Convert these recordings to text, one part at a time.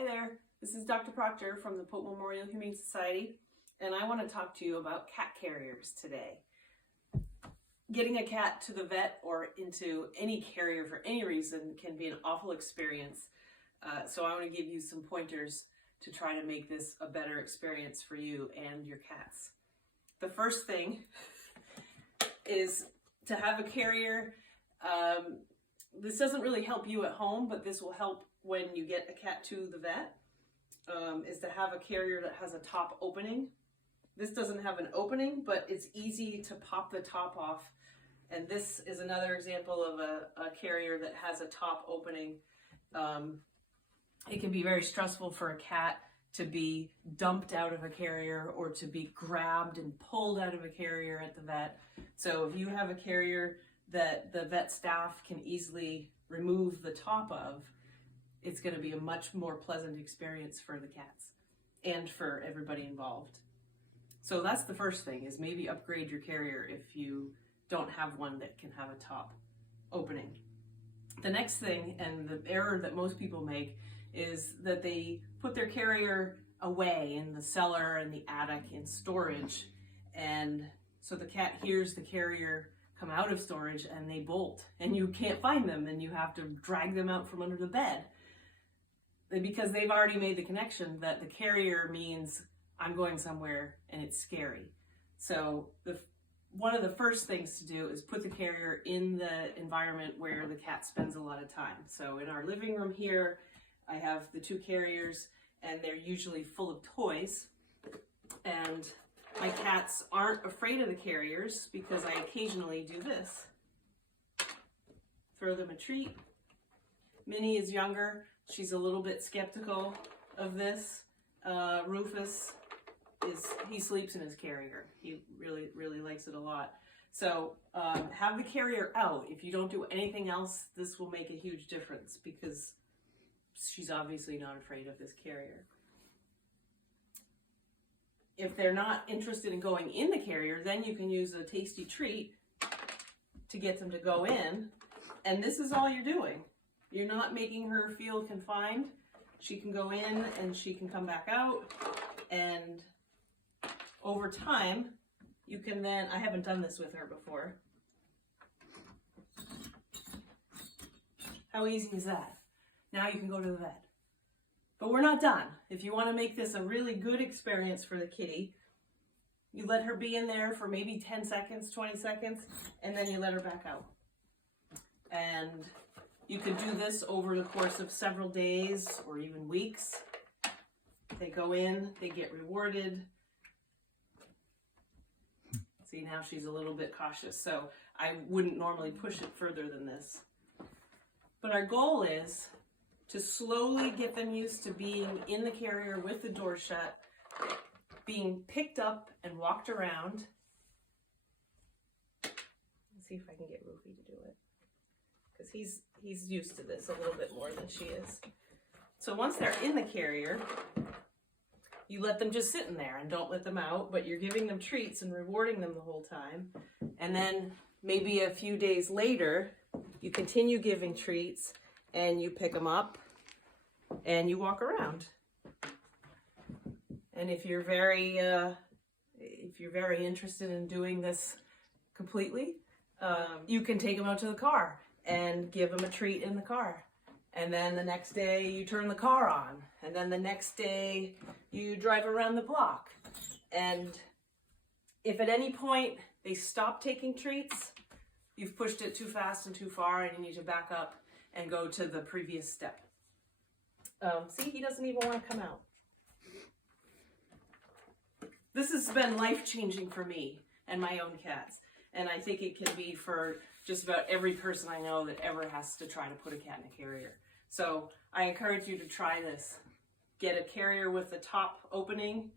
Hi there, this is Dr. Proctor from the Pope Memorial Humane Society, and I want to talk to you about cat carriers today. Getting a cat to the vet or into any carrier for any reason can be an awful experience, so I want to give you some pointers to try to make this a better experience for you and your cats. The first thing is to have a carrier. This doesn't really help you at home, but this will help when you get a cat to the vet, is to have a carrier that has a top opening. This doesn't have an opening, but it's easy to pop the top off. And this is another example of a carrier that has a top opening. It can be very stressful for a cat to be dumped out of a carrier or to be grabbed and pulled out of a carrier at the vet. So if you have a carrier that the vet staff can easily remove the top of, it's going to be a much more pleasant experience for the cats and for everybody involved. So that's the first thing, is maybe upgrade your carrier if you don't have one that can have a top opening. The next thing, and the error that most people make, is that they put their carrier away in the cellar and the attic in storage, and so the cat hears the carrier come out of storage and they bolt, and you can't find them, and you have to drag them out from under the bed, because they've already made the connection that the carrier means I'm going somewhere and it's scary. So one of the first things to do is put the carrier in the environment where the cat spends a lot of time. So in our living room here, I have the two carriers, and they're usually full of toys, and my cats aren't afraid of the carriers because I occasionally do this. Throw them a treat. Minnie is younger. She's a little bit skeptical of this. Rufus, he sleeps in his carrier. He really likes it a lot. So have the carrier out. If you don't do anything else, this will make a huge difference because she's obviously not afraid of this carrier. If they're not interested in going in the carrier, then you can use a tasty treat to get them to go in. And this is all you're doing. You're not making her feel confined. She can go in and she can come back out. And over time, you can then, I haven't done this with her before. How easy is that? Now you can go to the vet. But we're not done. If you want to make this a really good experience for the kitty, you let her be in there for maybe 10 seconds, 20 seconds, and then you let her back out. And you could do this over the course of several days or even weeks. They go in, they get rewarded. See, now she's a little bit cautious, so I wouldn't normally push it further than this. But our goal is to slowly get them used to being in the carrier with the door shut, being picked up and walked around. Let's see if I can get Rufy to do it, because he's used to this a little bit more than she is. So once they're in the carrier, you let them just sit in there and don't let them out, but you're giving them treats and rewarding them the whole time. And then maybe a few days later, you continue giving treats and you pick them up and you walk around. And if you're very interested in doing this completely, you can take them out to the car and give them a treat in the car. And then the next day you turn the car on. And then the next day you drive around the block. And if at any point they stop taking treats, you've pushed it too fast and too far and you need to back up and go to the previous step. See, he doesn't even want to come out. This has been life-changing for me and my own cats. And I think it can be for just about every person I know that ever has to try to put a cat in a carrier. So I encourage you to try this. Get a carrier with the top opening,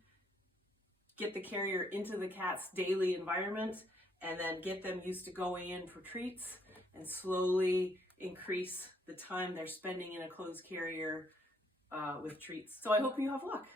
get the carrier into the cat's daily environment, and then get them used to going in for treats, and slowly increase the time they're spending in a closed carrier with treats. So I hope you have luck.